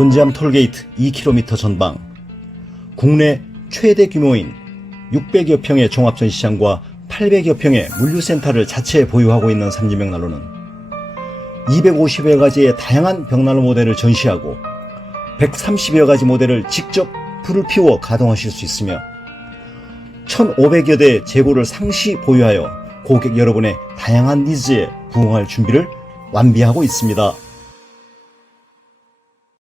곤지암 톨게이트 2km 전방, 국내 최대 규모인 600여 평의 종합전시장과 800여 평의 물류센터를 자체 보유하고 있는 삼진벽난로는 250여 가지의 다양한 벽난로 모델을 전시하고 130여 가지 모델을 직접 불을 피워 가동하실 수 있으며 1,500여 대의 재고를 상시 보유하여 고객 여러분의 다양한 니즈에 부응할 준비를 완비하고 있습니다.